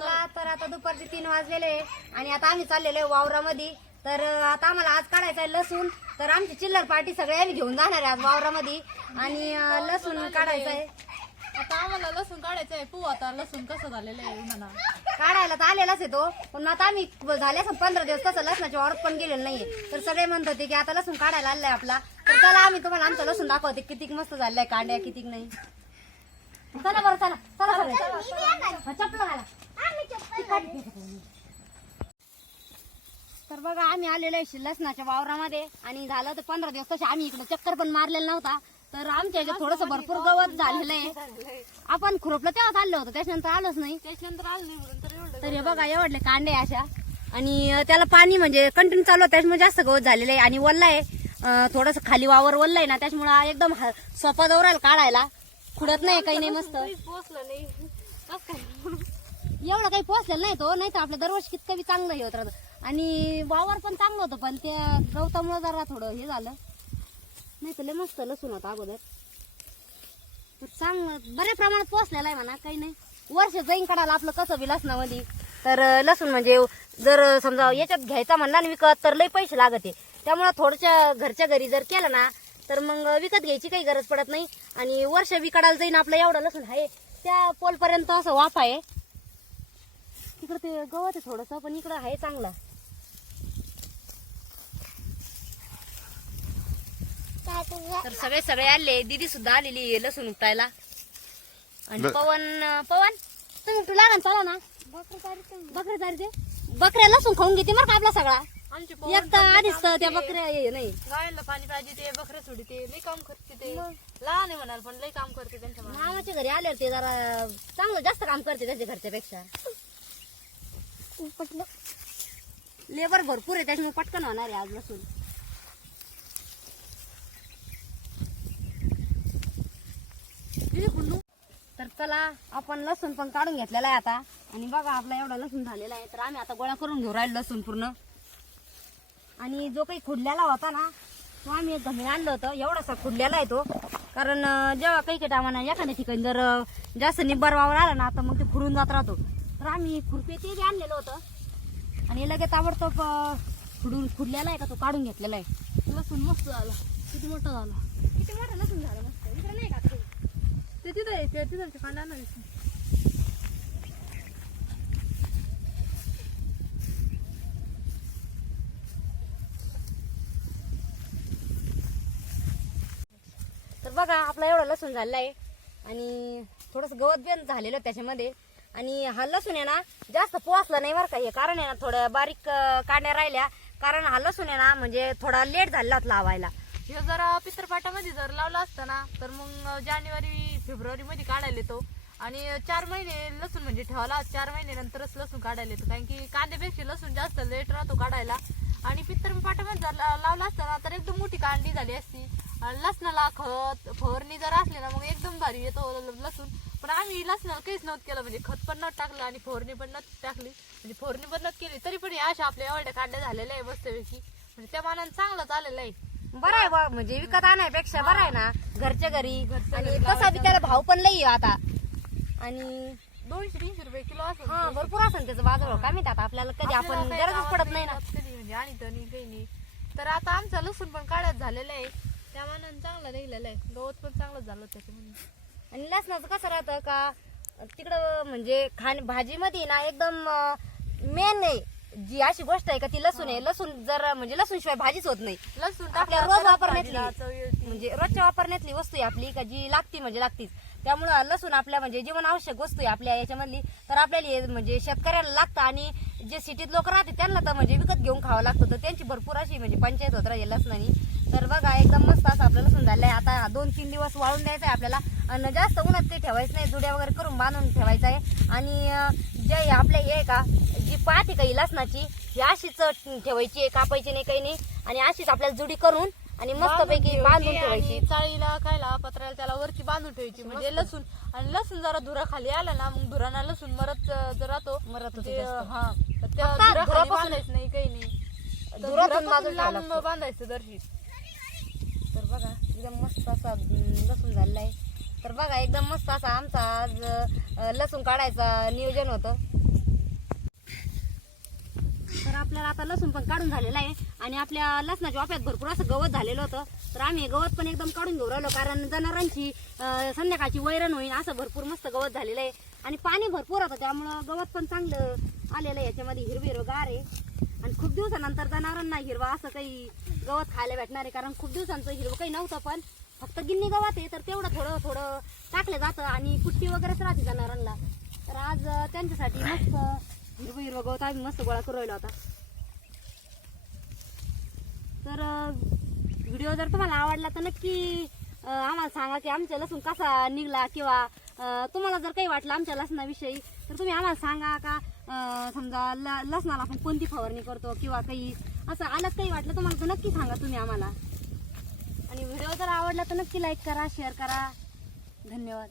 चला तर आता दुपारचे तीन वाजलेले आहे आणि आता आम्ही चाललेलो आहे वावरामध्ये. तर आता आम्हाला आज काढायचा आहे लसूण. तर आमची चिल्लर पार्टी सगळे आम्ही घेऊन जाणार आहे आज वावरामध्ये. आणि अं, लसूण काढायचं आहे. आता आम्हाला लसूण काढायचं आहे. पू आता लसूण कसं झालेलं आहे म्हणा. काढायला तर आलेलाच आहे तो. पण आता आम्ही झाले असं पंधरा दिवस तसं लसणाच्या वावरात पण गेलेलं नाहीये. तर सगळे म्हणत होते की आता लसूण काढायला आलाय आपला. तर चला आम्ही तुम्हाला आमचं लसूण दाखवते. किती मस्त झालंय कांड्या किती नाही. चला बरं चला. चला बरं चपल घाला. तर बघा आम्ही आलेलो आहे लसणाच्या वावरामध्ये. आणि झालं तर पंधरा दिवस तसे आम्ही इकडे चक्कर पण मारलेला नव्हता. तर आमच्या याच्यात थोडस भरपूर गवत झालेलं आहे. आपण खुरपलं तेव्हा आलो होतो. त्याच्यानंतर आलोच नाही. त्याच्यानंतर आलं नाही तर हे बघा एवढले कांडे आहे अशा. आणि त्याला पाणी म्हणजे कंटिन्यू चालू आहे त्याच्यामुळे जास्त गवत झालेलं आहे. आणि वल्ला आहे. थोडस खाली वावर वल्ला आहे ना त्याच्यामुळे एकदम सोपा दौरायला काढायला. खुडत नाही काही नाही मस्त. काहीच पोचलं नाही. एवढं काही पोहोचलेलं नाही तो नाही तर आपल्या दरवर्षी कितकं बी चांगलं हे होत राहतं. आणि वावर पण चांगलं होतं पण ते गवतामुळे जरा थोडं हे झालं. नाही तर लय मस्त लसूण होतं अगोदर. तर चांगलं बऱ्या प्रमाणात पोहोचलेलं आहे म्हणा काही नाही. वर्ष जाईन काढायला आपलं कसं बी लसणामध्ये. तर लसूण म्हणजे जर समजा याच्यात घ्यायचा म्हणला ना विकत तर लई पैसे लागते. त्यामुळं थोडच्या घरच्या घरी जर केलं ना तर मग विकत घ्यायची काही गरज पडत नाही. आणि वर्ष विकाडायला जाईन आपलं एवढं लसूण आहे. त्या पोलपर्यंत असं वाफ आहे. तिकडं ते गवत आहे थोडस पण इकडं आहे चांगलं. तर सगळे सगळे आले. दीदी सुद्धा आलेली लसूण उपटायला आणि पवन पवन तुम्ही उपटू लागा ना, चला ना. बकरे ते बकऱ्या लसूण खाऊन घेते बरं का आपला सगळा? आमची एक तर आधीच तर त्या बकऱ्या हे नाही. गायला पाणी पाहिजे ते बकऱ्या सोडी ते लई काम करते ते. लहान आहे म्हणाल पण लई काम करते त्यांच्या मागे. मामाच्या घरी आले ते जरा चांगलं जास्त काम करते त्याच्या घरच्या पेक्षा लेबर भरपूर आहे त्याच्यामुळे पटकन होणार आहे आज कुंडू? तर चला आपण लसूण पण काढून घेतलेला आहे आता. आणि बघा आपला एवढा लसूण झालेला आहे. तर आम्ही आता गोळा करून घेऊ राहिलो लसूण पूर्ण. आणि जो काही खुडल्याला होता ना तो आम्ही एक घमी आणलं होतं. एवढासा खुडल्याला आहे तो. कारण जेव्हा काही काही टायमाना एखाद्या ठिकाणी जर जास्त निब्बर वावर आला ना तर मग ते खुडून जात राहतो. तर आम्ही खुरपे ते आणलेलं होतं. आणि लगेच ताबडतोब खुडून खुडलेला आहे का तो काढून घेतलेला आहे. लसूण मस्त झाला. किती मोठा झाला. किती मोठं लसूण झालं मस्त. इकडे नाही का ते? तिथं आहे ते तिथं कांदा बघा आपला एवढा लसूण झालेला आहे आणि थोडस गवत बिन झालेलं त्याच्यामध्ये. आणि हा लसूण आहे ना जास्त पोहोचला नाही बरं का हे. कारण आहे ना थोडं बारीक काढण्या राहिल्या. कारण हा लसूण आहे ना म्हणजे थोडा लेट झालेला लावायला. हे जर पित्रपाटामध्ये जर लावला असता ना तर मग जानेवारी फेब्रुवारी मध्ये काढायला येतो. आणि चार महिने लसूण म्हणजे ठेवायला चार महिने नंतरच लसूण काढायला येतो. कारण की कांद्यापेक्षा लसूण जास्त लेट राहतो काढायला. आणि पित्रपाटामध्ये जर ला- लावला असता ना तर एकदम मोठी कांडी झाली असती. लसणाला खत फवारणी जर असली ना मग एकदम भारी येतो लसूण. पण आम्ही लसणाला काहीच नव्हतं केलं म्हणजे खत पण नव्हतं टाकलं आणि फवारणी पण नव्हती टाकली. म्हणजे फवारणी पण नव्हती केली तरी पण हे अशा आपल्या एवढ्या कांड्या झालेल्या आहे मस्तपैकी. म्हणजे त्या मानाने चांगलं चाललेलं आहे. बरं आहे बा म्हणजे विकत आणायपेक्षा बरं आहे ना घरच्या घरी. घरच्या आणि घरी तसा भाव पण लई आहे आता. आणि दोनशे तीनशे रुपये किलो असं हा भरपूर असेल त्याचं बाजार काय माहिती आता आपल्याला कधी आपण गरजच पडत नाही ना. कधी म्हणजे आणि तर नाही काही नाही. तर आता आमचा लसूण पण काढत झालेला आहे. त्या मानानं चांगलं राहिलेलं आहे गवत पण चांगलं झालं त्याच्यामध्ये आणि लसणाचं कसं राहतं का? तिकडं म्हणजे खाण भाजीमध्ये ना एकदम मेन आहे. जी अशी गोष्ट आहे का ती लसूण आहे. लसूण जर म्हणजे लसूण शिवाय भाजीच होत नाही. लसूण आपल्या रोज वापरण्यातली. म्हणजे रोजच्या वापरण्यातली वस्तू आहे आपली का जी लागती म्हणजे लागतीच. त्यामुळं लसूण आपल्या म्हणजे जीवन आवश्यक वस्तू आहे आपल्या याच्यामधली. तर आपल्याला म्हणजे शेतकऱ्याला लागतं आणि जे सिटीत लोक राहते त्यांना तर म्हणजे विकत घेऊन खावं लागतं. तर त्यांची भरपूर अशी म्हणजे पंचायत होत राहील लसणानी. तर बघा एकदम मस्त असं आपलं लसूण झालंय. आता दोन तीन दिवस वाळून द्यायचं आहे आपल्याला. आणि जास्त उन्हात ते ठेवायचं नाही जुड्या वगैरे करून बांधून ठेवायचं आहे. आणि जे आपले हे का जी पात आहे का ही लसणाची ही अशीच ठेवायची आहे कापायची नाही काही नाही. आणि अशीच आपल्याला जुडी करून आणि मस्तपैकी बांधून ठेवायची. चाळीला खायला पत्राला त्याला वरती बांधून ठेवायची. म्हणजे लसूण आणि लसूण जरा धुरा खाली आला ना मग धुराना लसूण मरत जर राहतो मरत. हा बांधायचं नाही काही नाही. धुरापासून. बांधायचं दर्शी तर बघा एकदम मस्त असा लसूण झालेला आहे. तर बघा एकदम मस्त असा आमचा आज लसूण काढायचा नियोजन होतं. आपल्याला आता लसूण पण काढून झालेला आहे आणि आपल्या लसणाच्या वाफ्यात भरपूर असं गवत झालेलं होतं. तर आम्ही गवत पण एकदम काढून घेऊ राहिलो कारण जनावरांची संध्याकाळची वैरण होईल असं भरपूर मस्त गवत झालेलं आहे. आणि पाणी भरपूर होतं त्यामुळं गवत पण चांगलं आलेलं आहे. याच्यामध्ये हिरवे हिरवगार आहे. आणि खूप दिवसानंतर जनावरांना हिरवा असं काही गवत खायला भेटणार आहे कारण खूप दिवसांचं हिरवं काही नव्हतं पण फक्त गिन्नी गवत आहे तर तेवढं थोडं थोडं टाकलं जातं आणि कुट्टी वगैरेच राहते जनावरांना. तर आज त्यांच्यासाठी मस्त हिरवं हिरवं गवत आम्ही मस्त गोळा करू राहिला होता तर व्हिडिओ जर तुम्हाला आवडला तर नक्की आम्हाला सांगा की आमचं लसूण कसा निघला किंवा तुम्हाला जर काही वाटलं आमच्या लसणाविषयी तर तुम्ही आम्हाला सांगा का समजा ल लसणाला आपण कोणती फवारणी करतो किंवा काही असं आलं काही वाटलं तुम्हाला तर नक्की सांगा तुम्ही आम्हाला. आणि व्हिडिओ जर आवडला तर नक्की लाईक करा शेअर करा. धन्यवाद.